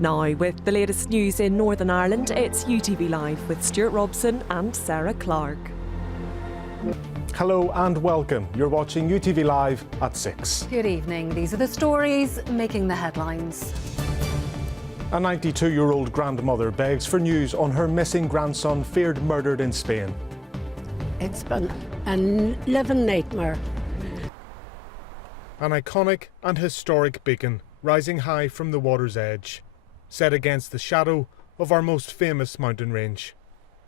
Now, with the latest news in Northern Ireland, it's UTV Live with Stewart Robson and Sarah Clark. Hello and welcome. You're watching UTV Live at 6. Good evening. These are the stories making the headlines. A 92-year-old grandmother begs for news on her missing grandson feared murdered in Spain. It's been a living nightmare. An iconic and historic beacon rising high from the water's edge, set against the shadow of our most famous mountain range.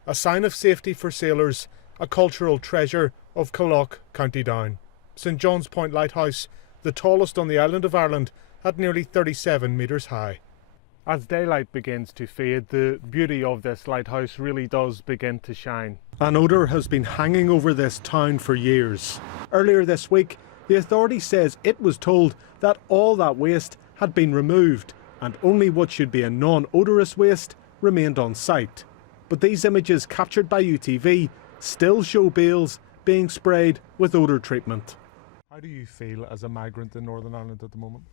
A sign of safety for sailors, a cultural treasure of Coolock, County Down. St John's Point Lighthouse, the tallest on the island of Ireland, at nearly 37 metres high. As daylight begins to fade, the beauty of this lighthouse really does begin to shine. An odour has been hanging over this town for years. Earlier this week, the authority says it was told that all that waste had been removed and only what should be a non-odorous waste remained on site. But these images captured by UTV still show bales being sprayed with odour treatment. How do you feel as a migrant in Northern Ireland at the moment?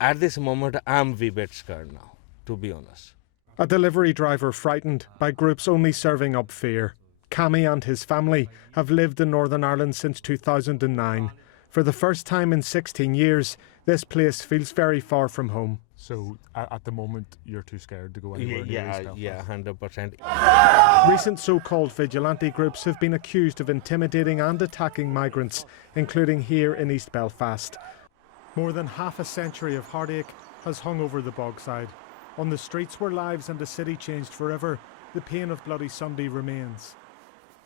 At this moment, I'm a bit scared now, to be honest. A delivery driver frightened by groups only serving up fear. Cammy and his family have lived in Northern Ireland since 2009. For the first time in 16 years, this place feels very far from home. So, at the moment, you're too scared to go anywhere near East Yeah, 100%. Recent so-called vigilante groups have been accused of intimidating and attacking migrants, including here in East Belfast. More than half a century of heartache has hung over the bogside. On the streets where lives and the city changed forever, the pain of Bloody Sunday remains.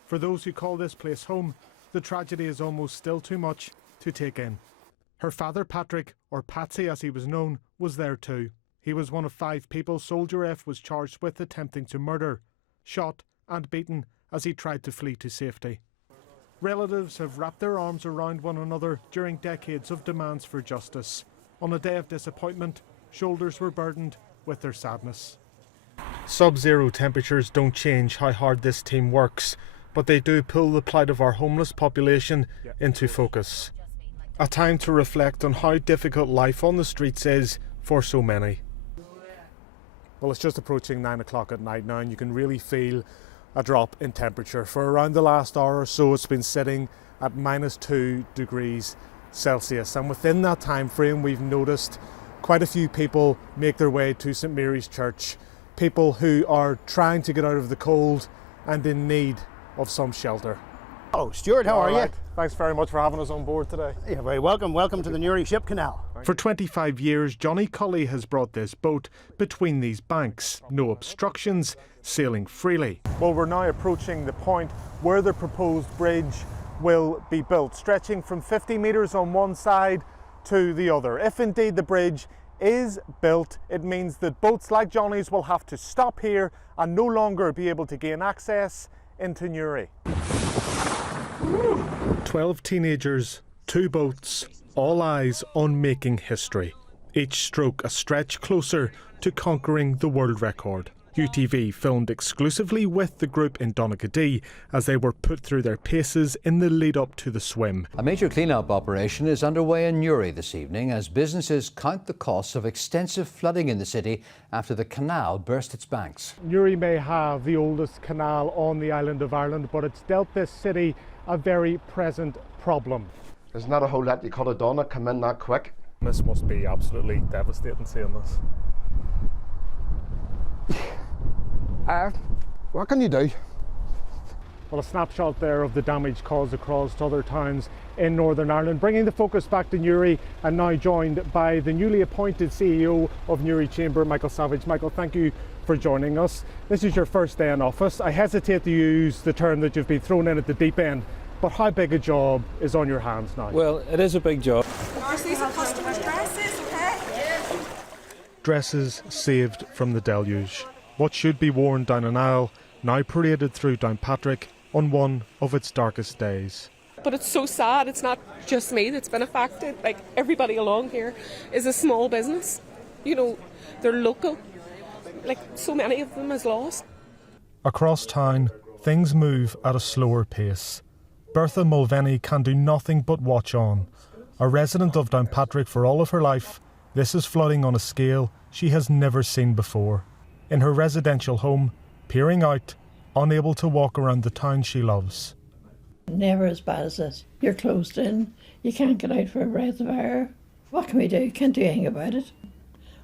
For those who call this place home, the tragedy is almost still too much to take in. Her father, Patrick, or Patsy as he was known, was there too. He was one of 5 people Soldier F was charged with attempting to murder, shot and beaten as he tried to flee to safety. Relatives have wrapped their arms around one another during decades of demands for justice. On a day of disappointment, shoulders were burdened with their sadness. Sub-zero temperatures don't change how hard this team works, but they do pull the plight of our homeless population into focus. A time to reflect on how difficult life on the streets is for so many. Well, it's just approaching 9 o'clock at night now, and you can really feel a drop in temperature. For around the last hour or so, it's been sitting at -2 degrees Celsius. And within that time frame, we've noticed quite a few people make their way to St Mary's Church. People who are trying to get out of the cold and in need of some shelter. Hello, Stewart, how are you? Thanks very much for having us on board today. You're very welcome. Welcome to the Newry Ship Canal. For 25 years, Johnny Cully has brought this boat between these banks. No obstructions, sailing freely. Well, we're now approaching the point where the proposed bridge will be built, stretching from 50 metres on one side to the other. If indeed the bridge is built, it means that boats like Johnny's will have to stop here and no longer be able to gain access into Newry. 12 teenagers, 2 boats, all eyes on making history. Each stroke a stretch closer to conquering the world record. UTV filmed exclusively with the group in Donaghadee as they were put through their paces in the lead up to the swim. A major clean-up operation is underway in Newry this evening as businesses count the costs of extensive flooding in the city after the canal burst its banks. Newry may have the oldest canal on the island of Ireland, but it's dealt this city a very present problem. There's not a whole lot you could have done to come in that quick. This must be absolutely devastating seeing this. What can you do? Well, a snapshot there of the damage caused across to other towns in Northern Ireland, bringing the focus back to Newry, and now joined by the newly appointed CEO of Newry Chamber, Michael Savage. Michael, thank you for joining us. This is your first day in office. I hesitate to use the term that you've been thrown in at the deep end, but how big a job is on your hands now? Well, it is a big job. These are customers' dresses, okay? Dresses saved from the deluge. What should be worn down an aisle, now paraded through Downpatrick on one of its darkest days. But it's so sad, it's not just me that's been affected. Like, everybody along here is a small business. You know, they're local. Like, so many of them is lost. Across town, things move at a slower pace. Bertha Mulvaney can do nothing but watch on. A resident of Downpatrick for all of her life, this is flooding on a scale she has never seen before. In her residential home, peering out, unable to walk around the town she loves. Never as bad as this. You're closed in, you can't get out for a breath of air. What can we do? Can't do anything about it.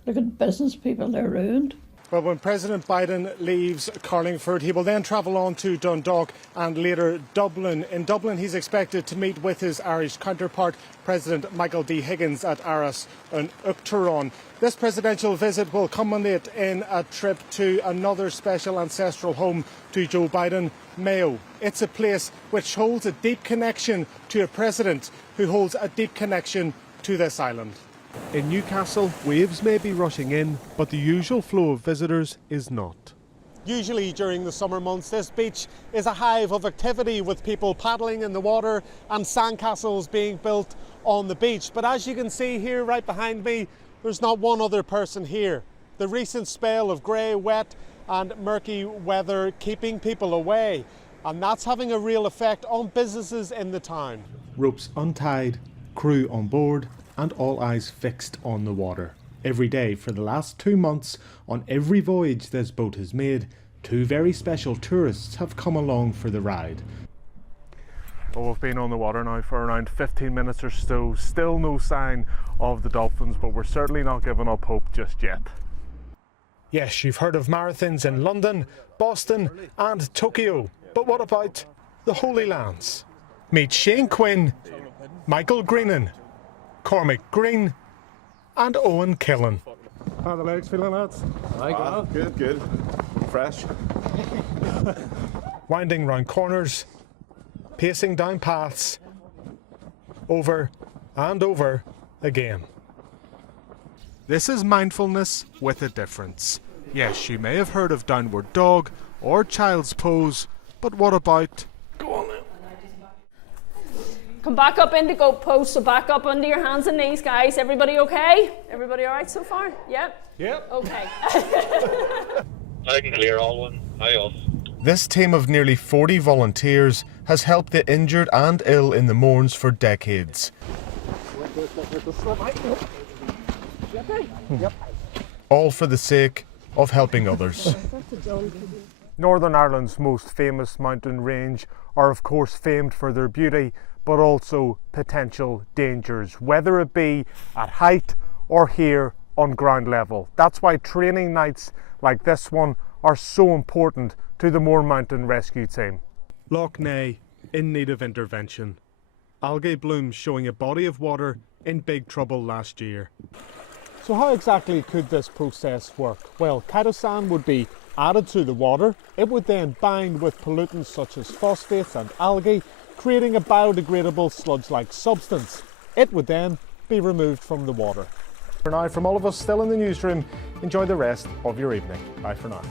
Look at business people, they're ruined. Well, when President Biden leaves Carlingford, he will then travel on to Dundalk and later Dublin. In Dublin, he's expected to meet with his Irish counterpart, President Michael D. Higgins, at Aras and Uachtaráin. This presidential visit will culminate in a trip to another special ancestral home to Joe Biden, Mayo. It's a place which holds a deep connection to a president who holds a deep connection to this island. In Newcastle, waves may be rushing in, but the usual flow of visitors is not. Usually during the summer months, this beach is a hive of activity with people paddling in the water and sandcastles being built on the beach. But as you can see here right behind me, there's not one other person here. The recent spell of grey, wet and murky weather keeping people away, and that's having a real effect on businesses in the town. Ropes untied, crew on board, and all eyes fixed on the water. Every day for the last 2 months, on every voyage this boat has made, 2 very special tourists have come along for the ride. Well, we've been on the water now for around 15 minutes or so, still no sign of the dolphins, but we're certainly not giving up hope just yet. Yes, you've heard of marathons in London, Boston and Tokyo, but what about the Holy Lands? Meet Shane Quinn, Michael Greenan, Cormac Green and Owen Killen. How are the legs feeling, lads? Good. Fresh. Winding round corners, pacing down paths, over and over again. This is mindfulness with a difference. Yes, you may have heard of downward dog or child's pose, but what about... Go on then. Come back up into goat pose, so back up under your hands and knees, guys. Everybody okay? Everybody all right so far? Yep? Yep. Okay. I can clear all one. High off. This team of nearly 40 volunteers has helped the injured and ill in the Mourns for decades. All for the sake of helping others. Northern Ireland's most famous mountain range are of course famed for their beauty, but also potential dangers, whether it be at height or here on ground level. That's why training nights like this one are so important to the Mourne Mountain Rescue Team. Loch Ness in need of intervention. Algae blooms showing a body of water in big trouble last year. So how exactly could this process work? Well, chitosan would be added to the water. It would then bind with pollutants such as phosphates and algae, creating a biodegradable sludge-like substance. It would then be removed from the water. For now, from all of us still in the newsroom, enjoy the rest of your evening. Bye for now.